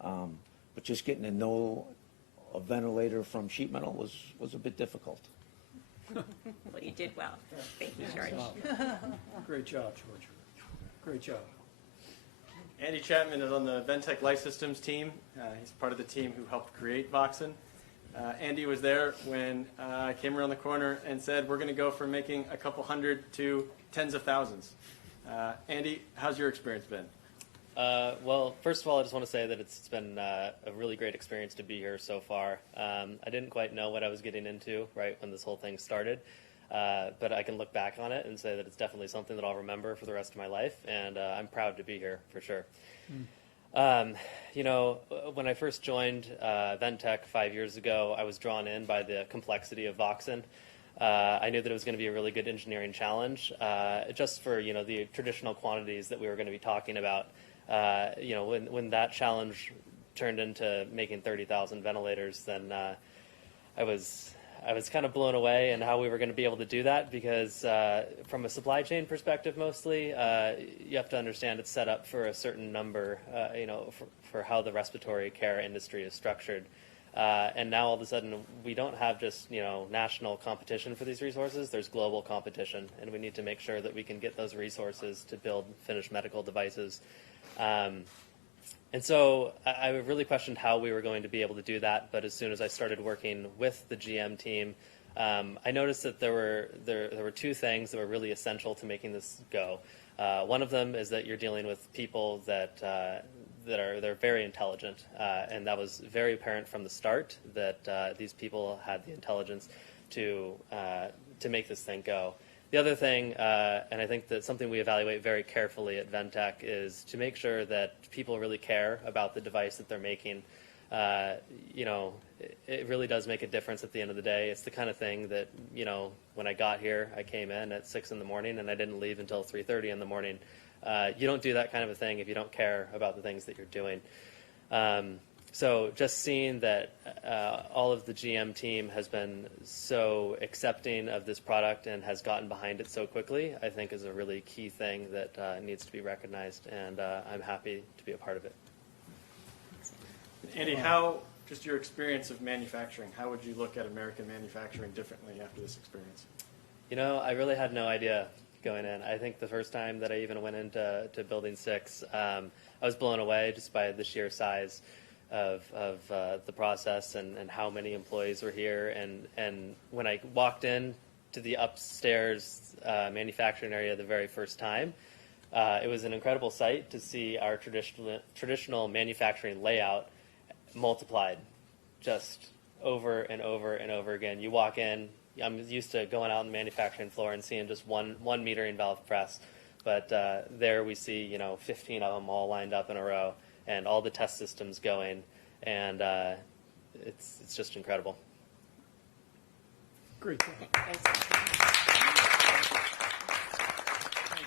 but just getting to know a ventilator from sheet metal was a bit difficult. Well, you did well. Thank you, George. Great job, George. Great job. Andy Chapman is on the Ventec Life Systems team. He's part of the team who helped create Voxen. Andy was there when I came around the corner and said, we're going to go from making a couple hundred to tens of thousands. Andy, how's your experience been? Well, first of all, I just want to say that it's been a really great experience to be here so far. I didn't quite know what I was getting into right when this whole thing started, but I can look back on it and say that it's definitely something that I'll remember for the rest of my life, and I'm proud to be here for sure. You know, when I first joined Ventec 5 years ago, I was drawn in by the complexity of Voxen. I knew that it was going to be a really good engineering challenge, just for, you know, the traditional quantities that we were going to be talking about. You know, when that challenge turned into making 30,000 ventilators, then I was kind of blown away in how we were going to be able to do that, because from a supply chain perspective mostly, you have to understand it's set up for a certain number, you know, for how the respiratory care industry is structured. And now all of a sudden we don't have just, you know, national competition for these resources, there's global competition, and we need to make sure that we can get those resources to build finished medical devices. And so I really questioned how we were going to be able to do that, but as soon as I started working with the GM team, I noticed that there were two things that were really essential to making this go. One of them is that you're dealing with people that they're very intelligent, and that was very apparent from the start that these people had the intelligence to make this thing go. The other thing, and I think that something we evaluate very carefully at Ventec, is to make sure that people really care about the device that they're making. You know, it really does make a difference at the end of the day. It's the kind of thing that, you know, when I got here, I came in at 6 in the morning and I didn't leave until 3:30 in the morning. You don't do that kind of a thing if you don't care about the things that you're doing. So just seeing that all of the GM team has been so accepting of this product and has gotten behind it so quickly, I think is a really key thing that needs to be recognized, and I'm happy to be a part of it. Andy, how, just your experience of manufacturing, how would you look at American manufacturing differently after this experience? You know, I really had no idea going in. I think the first time that I even went into Building 6, I was blown away just by the sheer size of the process and how many employees were here. And when I walked in to the upstairs manufacturing area the very first time, it was an incredible sight to see our traditional manufacturing layout multiplied just over and over and over again. You walk in, I'm used to going out on the manufacturing floor and seeing just one metering valve press, but there we see, you know, 15 of them all lined up in a row, and all the test systems going, and it's just incredible. Great. Thank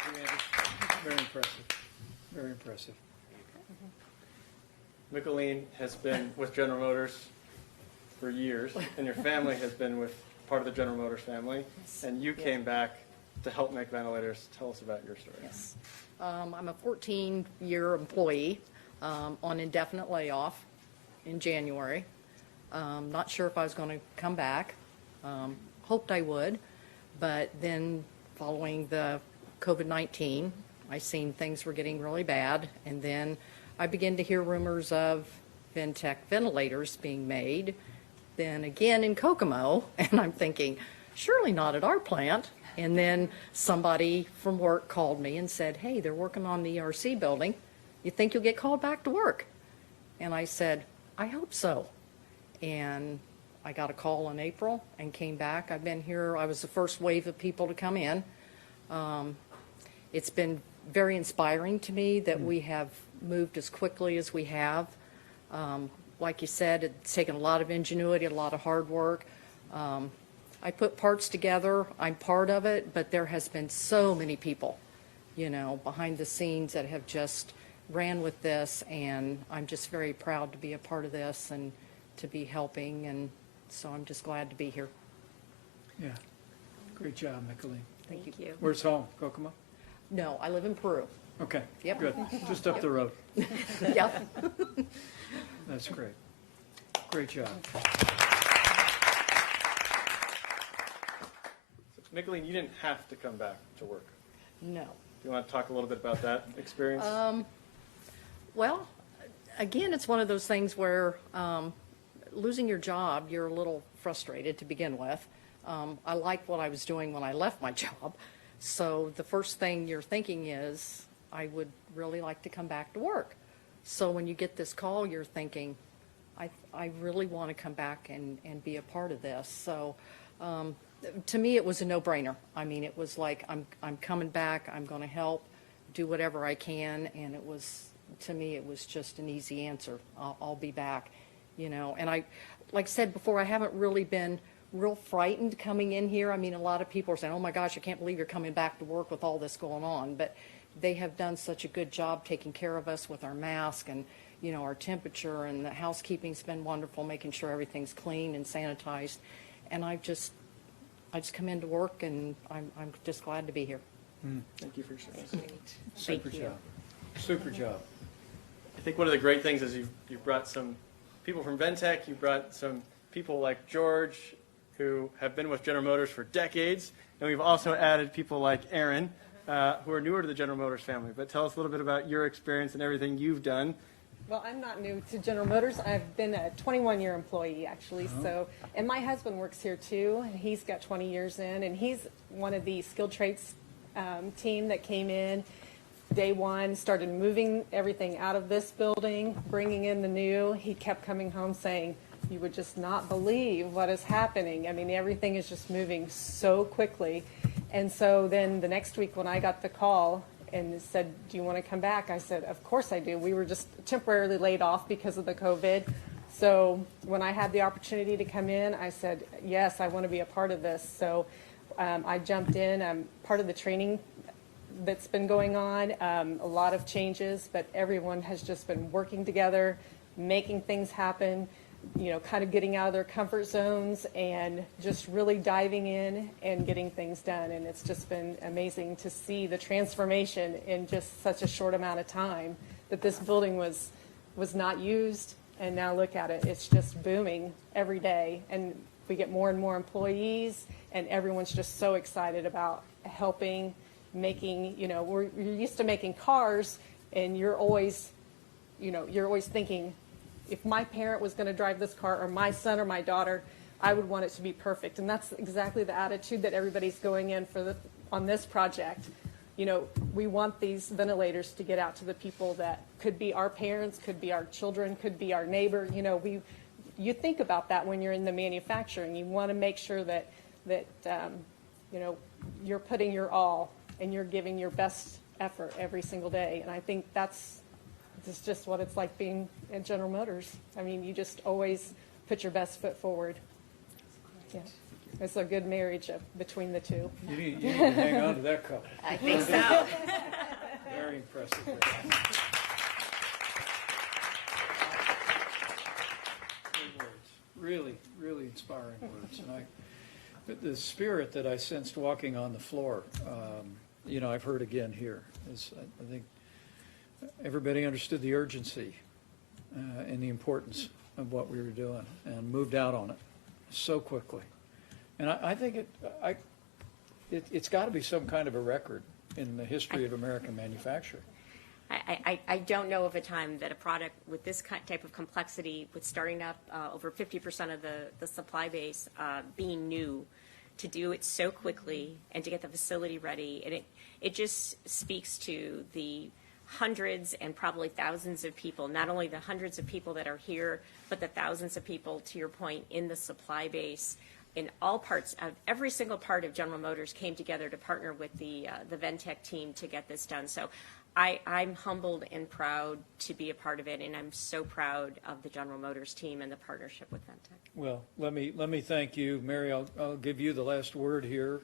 you, Andy. Very impressive. Very impressive. Elaine has been with General Motors for years, and your family has been with part of the General Motors family, and you came back to help make ventilators. Tell us about your story. Yes. I'm a 14-year employee on indefinite layoff in January. Not sure if I was going to come back. Hoped I would, but then following the COVID-19, I seen things were getting really bad, and then I began to hear rumors of Ventec ventilators being made, then again in Kokomo, and I'm thinking, surely not at our plant. And then somebody from work called me and said, hey, they're working on the ERC building. You think you'll get called back to work? And I said, I hope so. And I got a call in April and came back. I've been here. I was the first wave of people to come in. It's been very inspiring to me that we have moved as quickly as we have. Like you said, it's taken a lot of ingenuity, a lot of hard work. I put parts together. I'm part of it, but there has been so many people, you know, behind the scenes that have just ran with this, and I'm just very proud to be a part of this and to be helping, and so I'm just glad to be here. Yeah. Great job, Elaine. Thank you. Where's home? Kokomo? No, I live in Peru. Okay. Yep. Good. Just up the road. Yep. That's great. Great job. Elaine, you didn't have to come back to work. No. Do you want to talk a little bit about that experience? Well, again, it's one of those things where losing your job, you're a little frustrated to begin with. I liked what I was doing when I left my job. So the first thing you're thinking is, I would really like to come back to work. So when you get this call, you're thinking, I really want to come back and be a part of this. So to me, it was a no-brainer. I mean, it was like, I'm coming back, I'm going to help, do whatever I can, and it was to me, it was just an easy answer. I'll be back, you know. And I, like I said before, I haven't really been real frightened coming in here. I mean, a lot of people are saying, oh my gosh, I can't believe you're coming back to work with all this going on. But they have done such a good job taking care of us with our mask and, you know, our temperature, and the housekeeping's been wonderful, making sure everything's clean and sanitized. And I just come into work, and I'm just glad to be here. Thank you for your service. Super job. Super job. I think one of the great things is you brought some people from Ventec, you brought some people like George who have been with General Motors for decades, and we've also added people like Aaron who are newer to the General Motors family. But tell us a little bit about your experience and everything you've done. Well, I'm not new to General Motors. I've been a 21-year employee, actually. So, and my husband works here too, and he's got 20 years in, and he's one of the skilled trades team that came in day one, started moving everything out of this building, bringing in the new. He kept coming home saying, you would just not believe what is happening. I mean, everything is just moving so quickly. And so then the next week when I got the call and said, do you want to come back? I said, of course I do. We were just temporarily laid off because of the COVID. So when I had the opportunity to come in, I said, yes, I want to be a part of this. So I jumped in. I'm part of the training that's been going on, a lot of changes, but everyone has just been working together, making things happen, you know, kind of getting out of their comfort zones and just really diving in and getting things done. And it's just been amazing to see the transformation in just such a short amount of time, that this building was not used, and now look at it. It's just booming every day, and we get more and more employees, and everyone's just so excited about helping, making, you know, you're used to making cars, and you're always thinking, if my parent was going to drive this car, or my son or my daughter, I would want it to be perfect. And that's exactly the attitude that everybody's going in for on this project. You know, we want these ventilators to get out to the people that could be our parents, could be our children, could be our neighbor. You know, you think about that when you're in the manufacturing. You want to make sure that you know, you're putting your all and you're giving your best effort every single day. And I think that's just what it's like being at General Motors. I mean, you just always put your best foot forward. Yeah. It's a good marriage between the two. You need to hang on to that couple. I think so. Very impressive. Great words. Really, really inspiring words. And the spirit that I sensed walking on the floor, you know, I've heard again here. I think everybody understood the urgency and the importance of what we were doing, and moved out on it so quickly. And I think it's got to be some kind of a record in the history of American manufacturing. I don't know of a time that a product with this type of complexity, with starting up over 50% of the supply base being new, to do it so quickly and to get the facility ready, and it just speaks to the hundreds and probably thousands of people, not only the hundreds of people that are here, but the thousands of people, to your point, in the supply base, in all parts of every single part of General Motors came together to partner with the Ventec team to get this done. So I'm humbled and proud to be a part of it, and I'm so proud of the General Motors team and the partnership with Ventec. Well, let me thank you, Mary. I'll give you the last word here,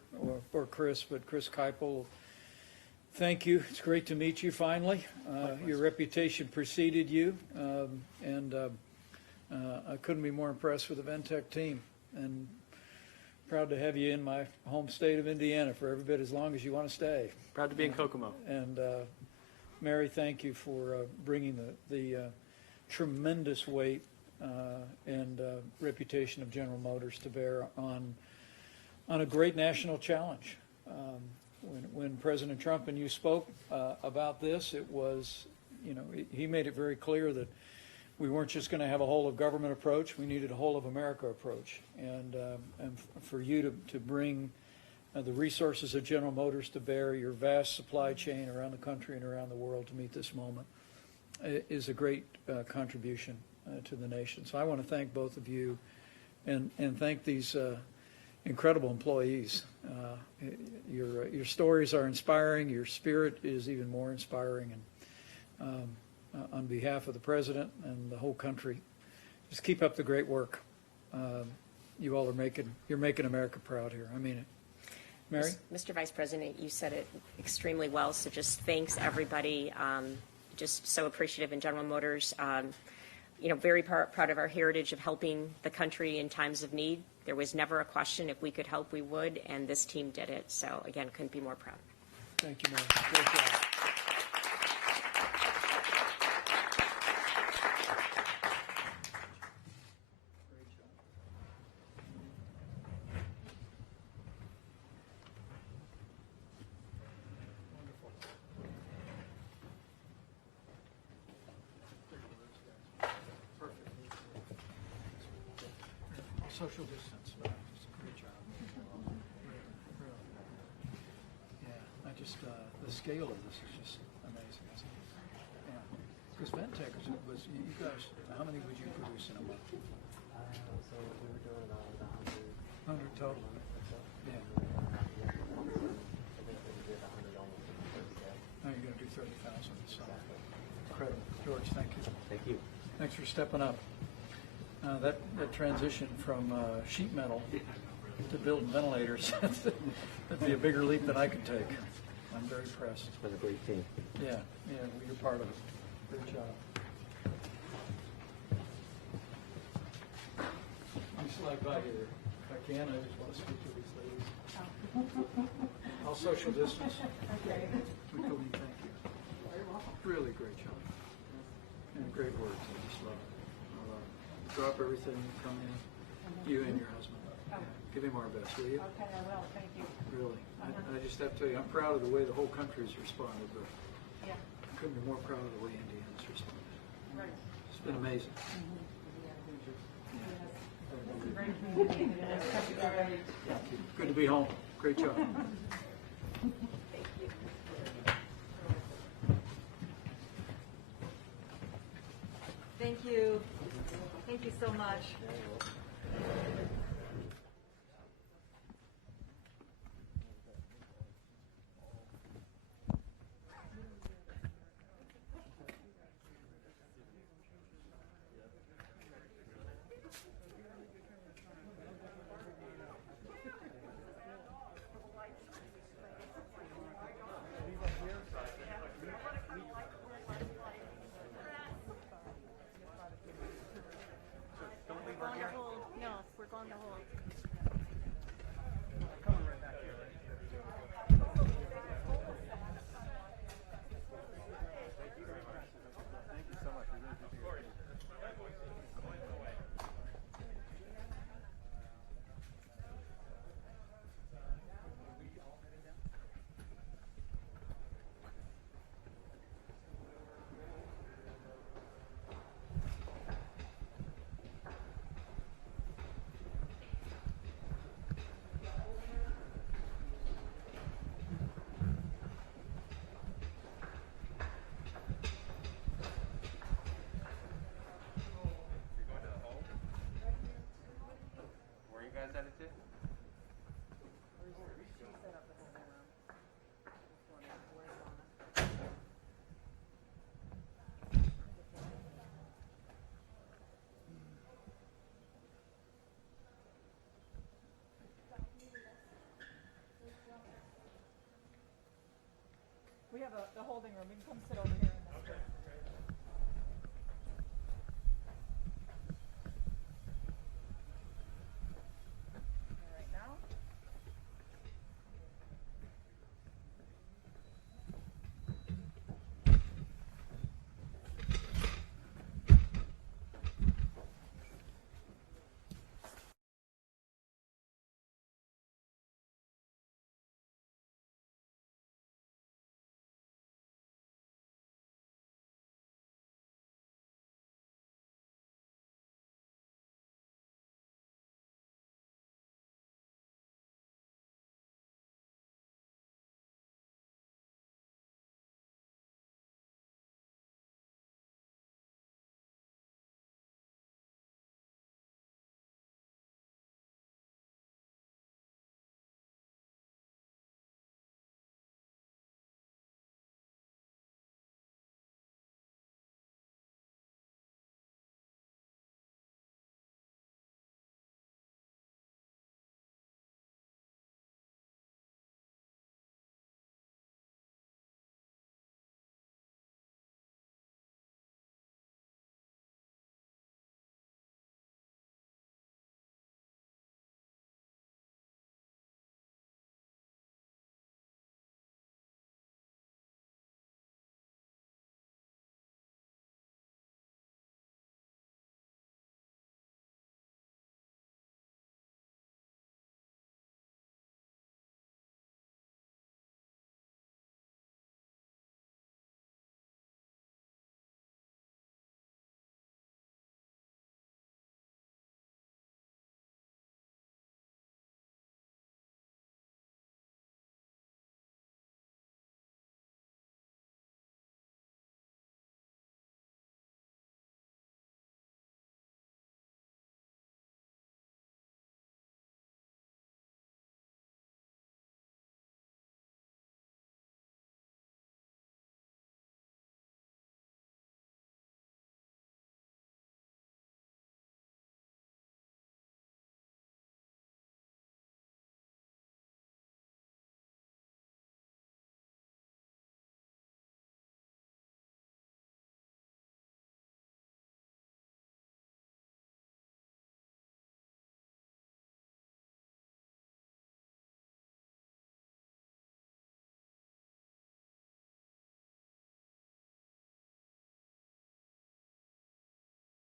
or Chris, but Chris Kypel, thank you. It's great to meet you finally. Your reputation preceded you, and I couldn't be more impressed with the Ventec team. And proud to have you in my home state of Indiana for every bit as long as you want to stay. Proud to be in Kokomo. And Mary, thank you for bringing the tremendous weight and reputation of General Motors to bear on a great national challenge. When President Trump and you spoke about this, it was, you know, he made it very clear that we weren't just going to have a whole of government approach, we needed a whole of America approach. And for you to bring the resources of General Motors to bear, your vast supply chain around the country and around the world to meet this moment, is a great contribution to the nation. So I want to thank both of you and thank these incredible employees. Your stories are inspiring. Your spirit is even more inspiring. And on behalf of the president and the whole country, just keep up the great work. You all are you're making America proud here. I mean it. Mary? Mr. Vice President, you said it extremely well, so just thanks everybody. Just so appreciative in General Motors. Very proud of our heritage of helping the country in times of need. There was never a question. If we could help, we would, and this team did it. So again, couldn't be more proud. Thank you, Mary. Great job. Social distance, but just a great job. Really. Yeah, I just, the scale of this is just amazing, isn't it? Yeah. Because Ventec was, you guys, how many would you produce in a month? So we were doing about 100 total? Yeah. Now you're going to do 30,000, so incredible. George, thank you. Thank you. Thanks for stepping up. That transition from sheet metal to building ventilators, that'd be a bigger leap than I could take. I'm very impressed. It's been a great team. Yeah, well, you're part of it. Great job. Let me slide by here. If I can, I just want to speak to these ladies. I'll social distance. Okay. Cody, thank you. Really great job. And great words. I just love it. Drop everything, come in, you and your husband. Give him our best, will you? Okay, I will. Thank you. Really. I just have to tell you, I'm proud of the way the whole country's responded, but Yeah. I couldn't be more proud of the way Indiana's responded. Right. It's been amazing. Great community. Thank you. Good to be home. Great job. Thank you. Thank you so much. We have the holding room. We can come sit over here.